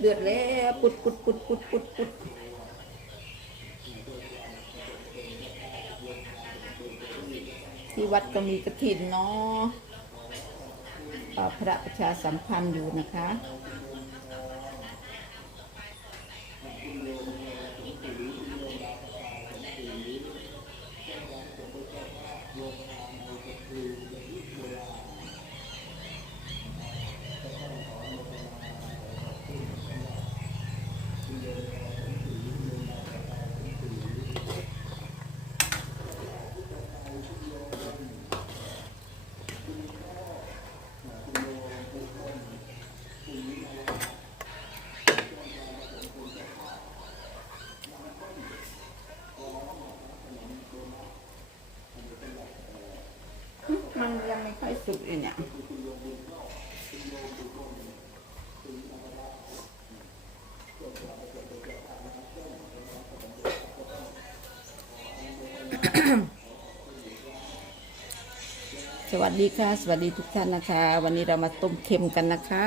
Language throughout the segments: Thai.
เดือดแล้วปุดปุดปุดปุดปุดปุดที่วัดก็มีกระถินเนาะพระประชาสัมพันธ์อยู่นะคะ สวัสดีค่ะ สวัสดีทุกท่านนะคะ วันนี้เรามาต้มเค็มกันนะคะ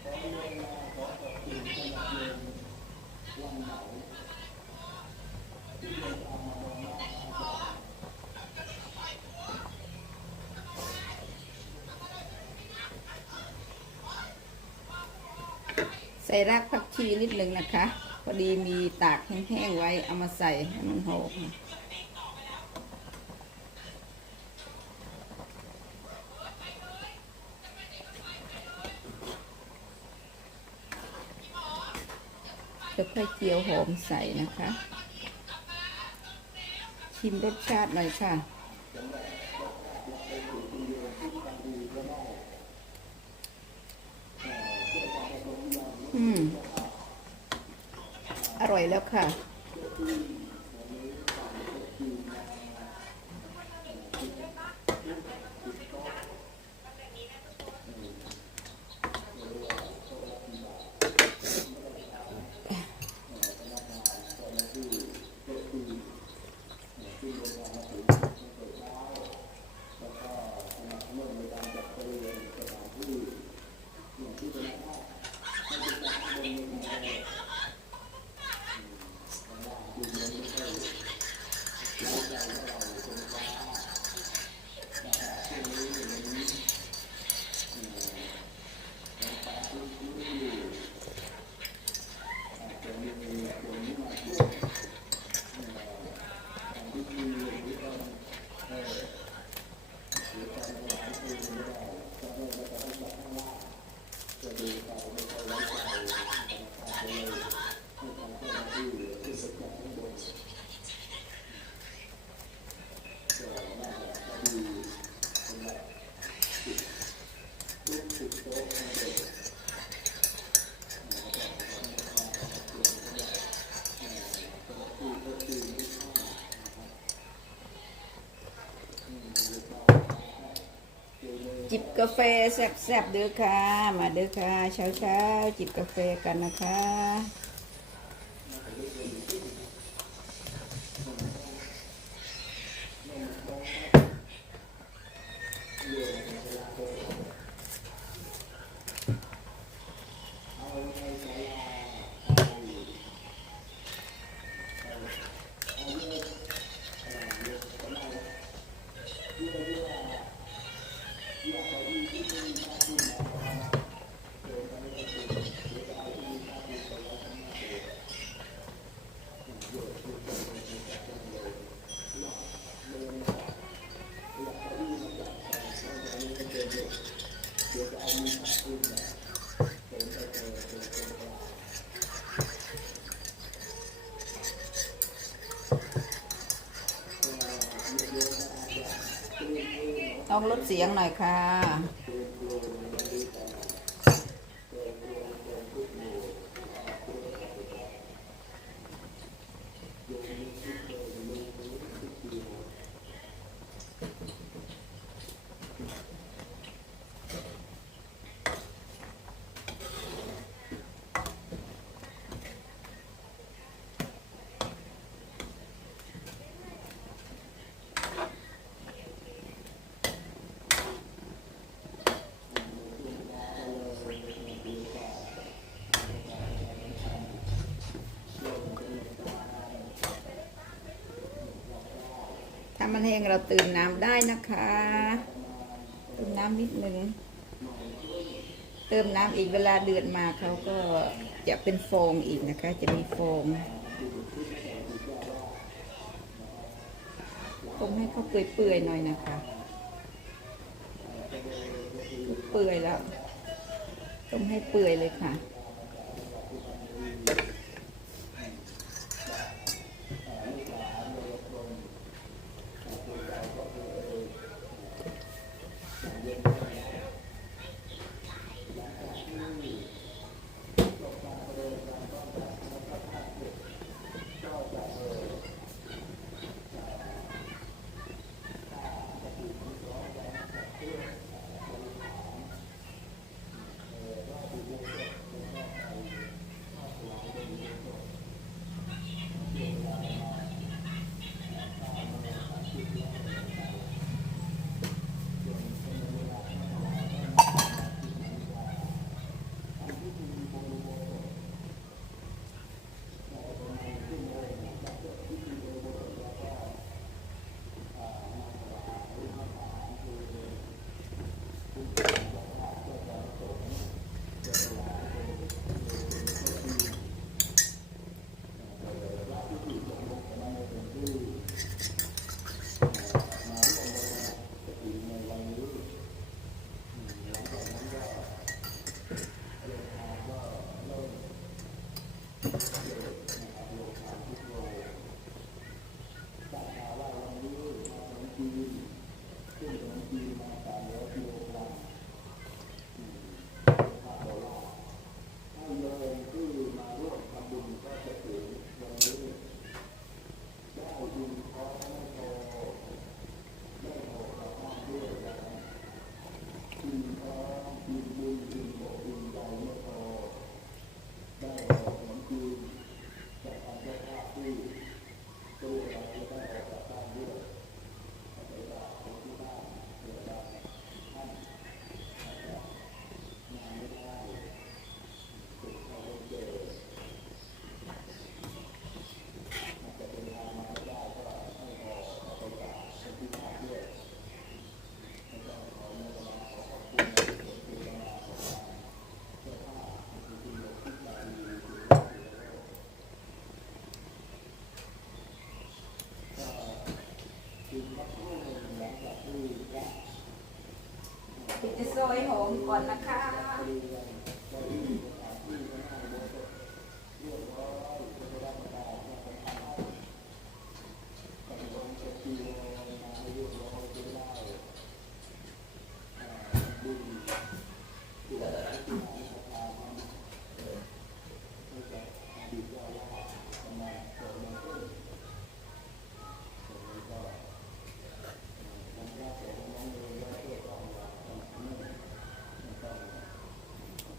ใส่รากผักชีนิดหนึ่งนะคะ พอดีมีตากแห้งๆไว้เอามาใส่ให้มันหอม จะค่อยเจียวหอมใส่นะคะ ชิมรสชาติหน่อยค่ะ อืม อร่อยแล้วค่ะ กาแฟแซ่บๆเด้อค่ะ มาเด้อค่ะ เช้าๆ จิบกาแฟกันนะคะ ต้องลดเสียงหน่อยค่ะ มันแห้งเราติมน้ำได้นะคะเติมน้ำนิดนึงเติมน้ำอีกเวลาเดือดมาเขาก็จะเป็นฟองอีกนะคะ จะมีฟองต้มให้เขาเปื่อยๆหน่อยนะคะเปื่อยแล้วต้มให้เปื่อยเลยค่ะ ก่อนนะคะ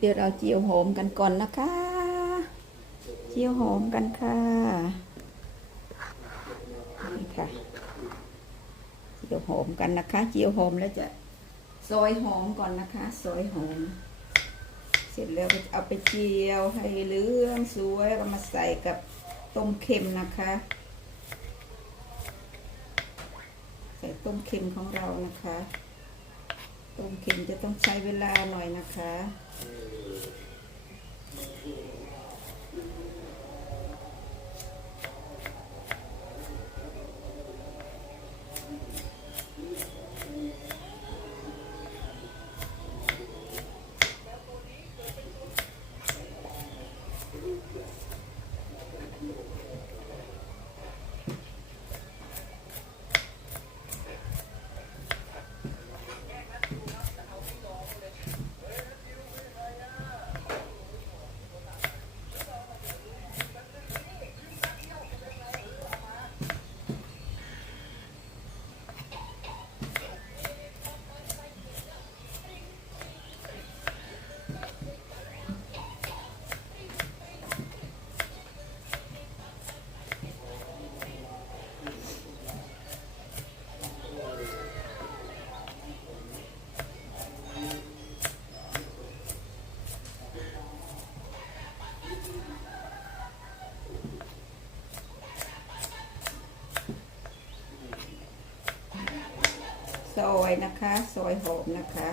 เดี๋ยวเราเจียวหอมกันก่อนนะคะ เจียวหอมกันค่ะนี่ค่ะ เจียวหอมกันนะคะ เจียวหอมแล้วจะซอยหอมก่อนนะคะ ซอยหอม เสร็จแล้วก็เอาไปเจียวให้เหลืองสวยแล้วมาใส่กับต้มเค็มนะคะ ใส่ต้มเค็มของเรานะคะ ต้มเค็มจะต้องใช้เวลาหน่อยนะคะ Thank you. ซอยนะคะ ซอยหอมนะคะ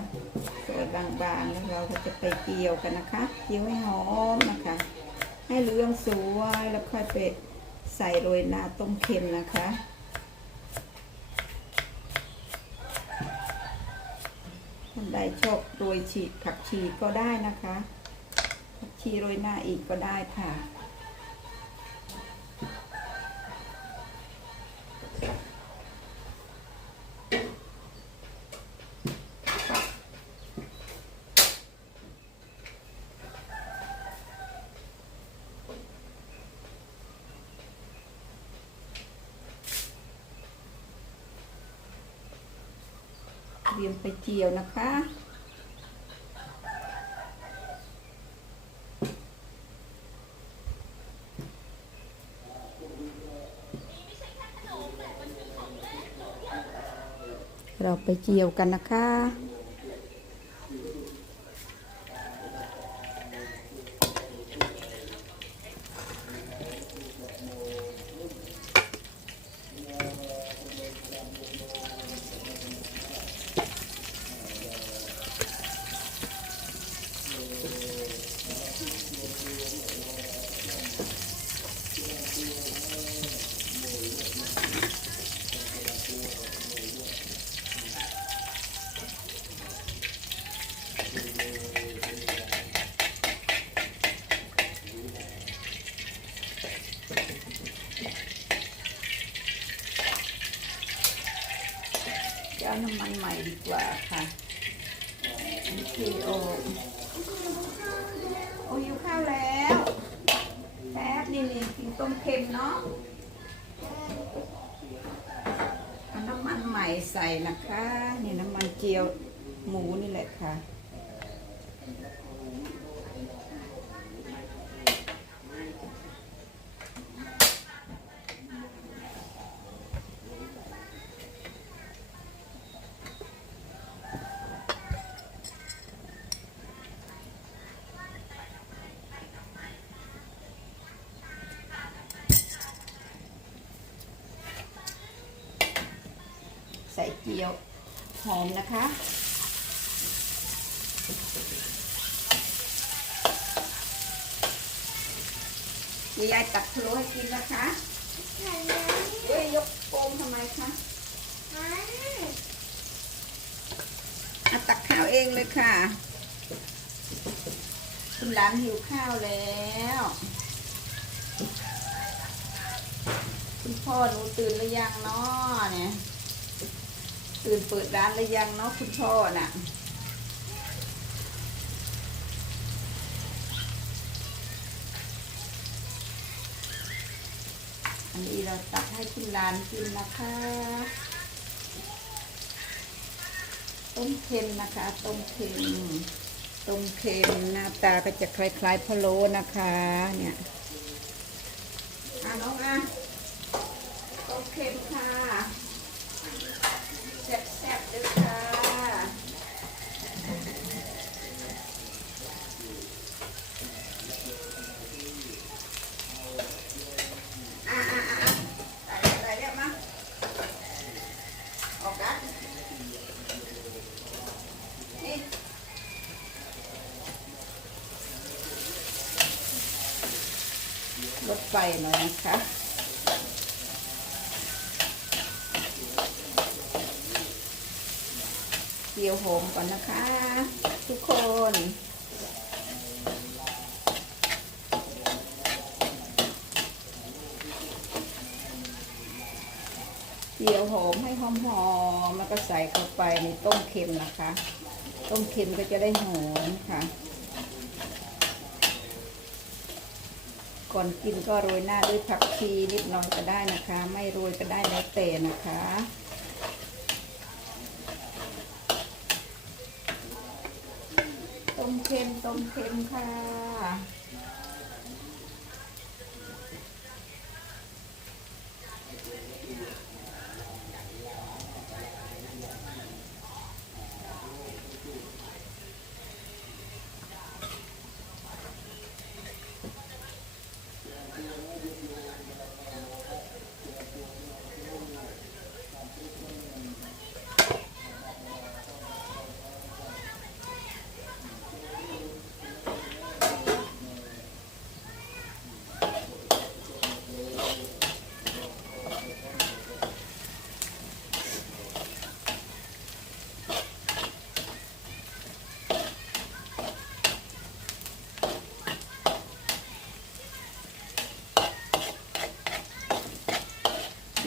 ซอยบางๆแล้วเราก็จะไปเจียวกันนะคะเจียวให้หอมนะคะ ให้เหลืองสวยแล้วค่อยไปใส่โรยหน้าต้มเค็มนะคะท่านใดชอบโรยฉีกผักชีก็ได้นะคะ ผักชีโรยหน้าอีกก็ได้ค่ะ เตรียมไปเจียวนะคะ เราไปเจียวกันนะคะ น้ำมันใหม่ดีกว่าค่ะนี่คือโอโอ้ยข้าวแล้วแป๊บนี่นี่กินต้มเค็มเนาะเอาน้ำมันใหม่ใส่นะคะ นี่น้ำมันเจียวหมูนี่แหละค่ะ ใส่เจียวหอมนะคะยายตักพะโล้ให้กินนะคะเอ้ยยกโปมทำไมคะอะตักข้าวเองเลยค่ะ คุณหลานหิวข้าวแล้วคุณพ่อหนูตื่นหรือยังเนาะเนี่ย ตื่นเปิดร้านหรือยังเนาะคุณพ่อน่ะอันนี้เราตักให้คุณหลานกินนะคะ ต้มเค็มนะคะ ต้มเค็ม ต้มเค็มหน้าตาก็จะคล้ายๆพะโล้นะคะ เนี่ยอะน้องอะต้มเค็มค่ะแซ่บๆด้วยค่ะ อะอะอะอะใส่เรียบมาออกกันนี่ลดไฟหน่อยนะคะ เจียวโหมก่อนนะคะ ทุกคน เจียวหอมให้หอมๆแล้วก็ใส่เข้าไปในต้มเค็มนะคะ ต้มเค็มก็จะได้หอมค่ะ ก่อนกินก็โรยหน้าด้วยผักชีนิดหน่อยก็ได้นะคะ ไม่โรยก็ได้แล้วแต่นะคะต้มเค็มต้มเค็มค่ะ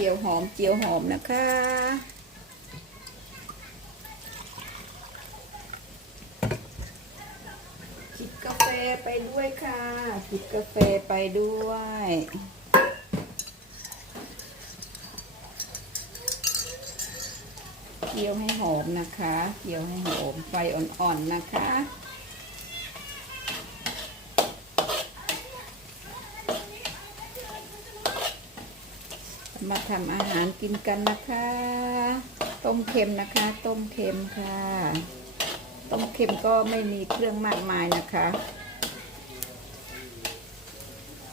จียวหอมเจียวหอมนะคะ จิบกาแฟไปด้วยค่ะ จิบกาแฟไปด้วยเจียวให้หอมนะคะเจียวให้หอมไฟอ่อนๆนะคะ มาทำอาหารกินกันนะคะ ต้มเค็มนะคะ ต้มเค็มค่ะ ต้มเค็มก็ไม่มีเครื่องมากมายนะคะ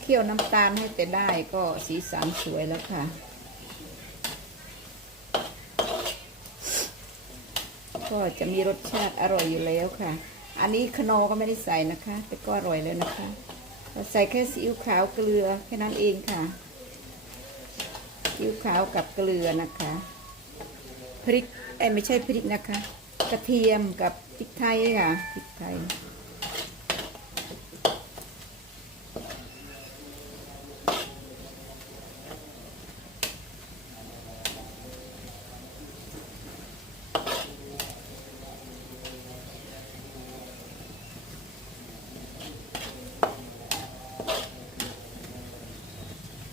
เคี่ยวน้ำตาลให้แต่ได้ก็สีสันสวยแล้วค่ะก็จะมีรสชาติอร่อยอยู่แล้วค่ะ อันนี้ขนอก็ไม่ได้ใส่นะคะ แต่ก็อร่อยแล้วนะคะ ใส่แค่ซีอิ๊วขาวเกลือแค่นั้นเองค่ะ ซีอิ๊วขาวกับเกลือนะคะ พริกไอ้ไม่ใช่พริกนะคะ กระเทียมกับพริกไทยค่ะพริกไทย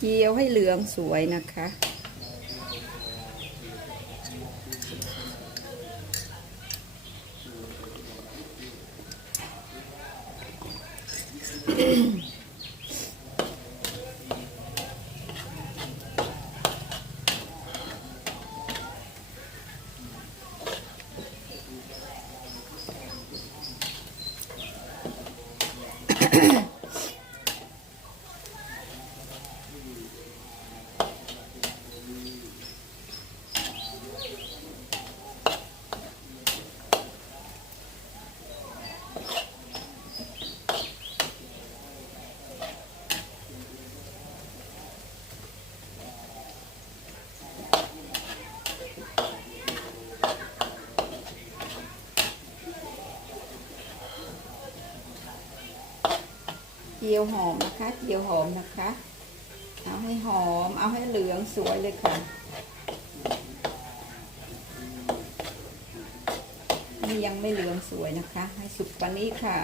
จียวให้เหลืองสวยนะคะ จียวหอมนะคะ เจียวหอมนะคะ เอาให้หอม เอาให้เหลืองสวยเลยค่ะ นี่ยังไม่เหลืองสวยนะคะ ให้สุกกว่านี้ค่ะ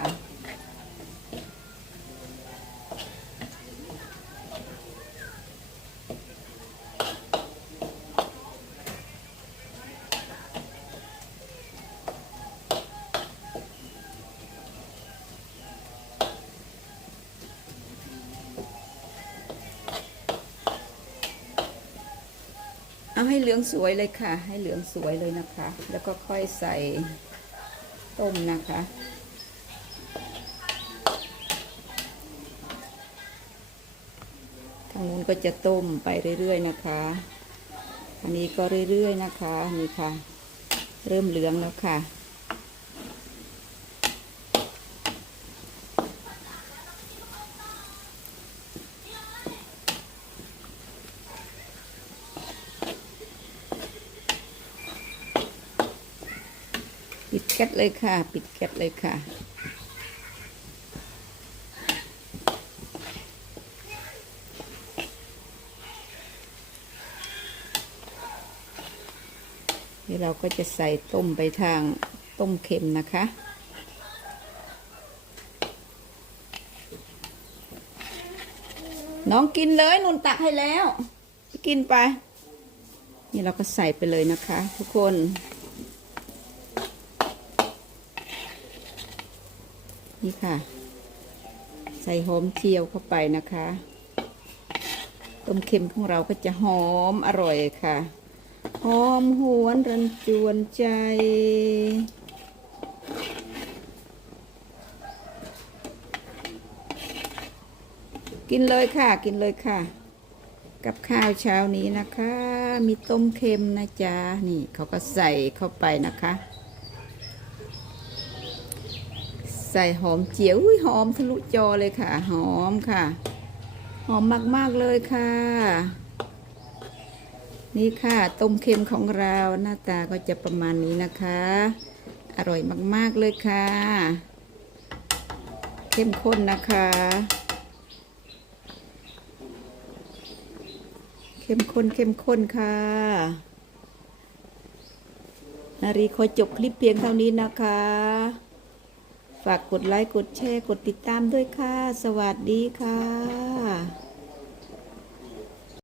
เอาให้เหลืองสวยเลยค่ะ ให้เหลืองสวยเลยนะคะ แล้วก็ค่อยใส่ต้มนะคะ ทางนู้นก็จะต้มไปเรื่อยๆนะคะอันนี้ก็เรื่อยๆนะคะนี่ค่ะ เริ่มเหลืองแล้วค่ะ ก๊สเลยค่ะ ปิดแก๊สเลยค่ะเดี๋ยวเราก็จะใส่ต้มไปทางต้มเค็มนะคะน้องกินเลยนุนตักให้แล้ว กินไป นี่เราก็ใส่ไปเลยนะคะ ทุกคน นี่ค่ะ ใส่หอมเจียวเข้าไปนะคะต้มเค็มของเราก็จะหอมอร่อยค่ะ หอมหวนรันจวนใจ กินเลยค่ะ กินเลยค่ะ กับข้าวเช้านี้นะคะ มีต้มเค็มนะจ๊ะ นี่เขาก็ใส่เข้าไปนะคะ ใส่หอมเจียวอุ้ยหอมทะลุจอเลยค่ะ หอมค่ะ หอมมาก ๆ เลยค่ะ นี่ค่ะต้มเค็มของเราหน้าตาก็จะประมาณนี้นะคะ อร่อยมาก ๆ เลยค่ะ เข้มข้นนะคะ เข้มข้นเข้มข้นค่ะนารีขอจบคลิปเพียงเท่านี้นะคะ ฝากกดไลค์ กดแชร์ กดติดตามด้วยค่ะ สวัสดีค่ะ